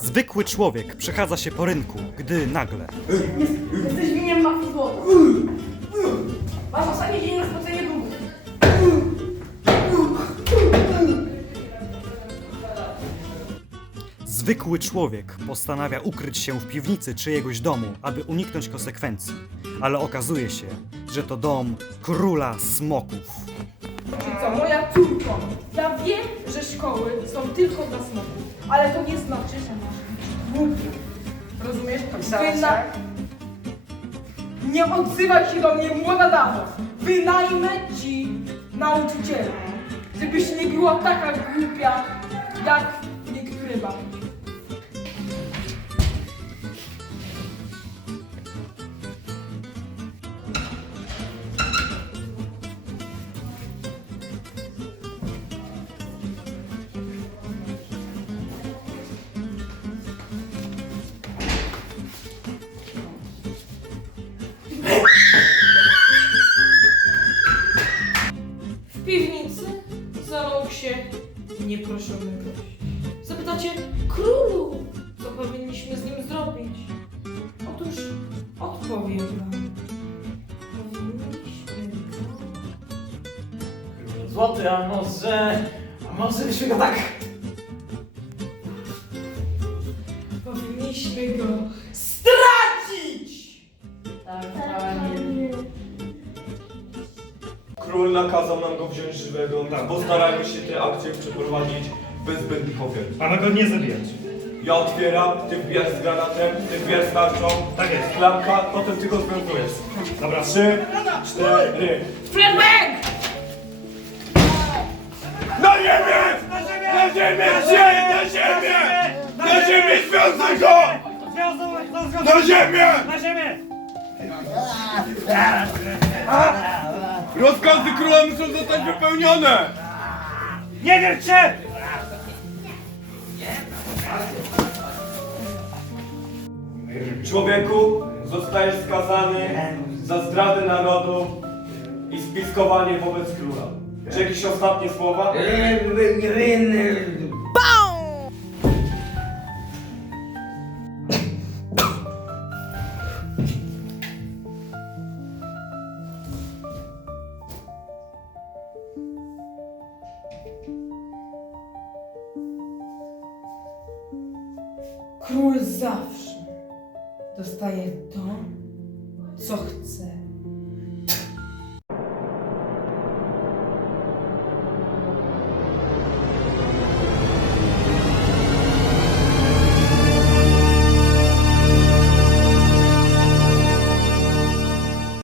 Zwykły człowiek przechadza się po rynku, gdy nagle Jesteś winien mafii złota. Masz ostatni dzień na spłacenie długu. zwykły człowiek postanawia ukryć się w piwnicy czyjegoś domu, aby uniknąć konsekwencji. Ale okazuje się, że to dom króla smoków. Wiecie co, moja córko, ja wiem, że szkoły są tylko dla smoków, ale to nie znaczy, że masz głupi. Rozumiesz? Wyna... Nie odzywaj się do mnie, młoda damo. Wynajmę ci nauczyciela, żebyś nie była taka głupia, jak niektóre babki. W piwnicy zalał się nieproszony gość. Zapytacie, królu, co powinniśmy z nim zrobić? Otóż odpowiem wam. Powinniśmy go... Złoty, a może... A może byśmy go tak... Powinniśmy go Król nakazał nam go wziąć żywego, postarajmy się tę akcję przeprowadzić bez zbędnych ofiar. Mamy go nie zabijać. Ja otwieram, ty wbijasz z granatem, ty wbijasz z tarczą, Tak jest. klamka, potem ty go związujesz. Dobra. Trzy, cztery. Flashback! Na ziemię! Na ziemię! Na ziemię! Na ziemię! Na ziemię! Związuj go! Na ziemię! Na ziemię! Rozkazy króla muszą zostać wypełnione! Nie wiercie! Człowieku, zostajesz skazany za zdradę narodu i spiskowanie wobec króla. Czy jakieś ostatnie słowa? Król zawsze dostaje to, co chce.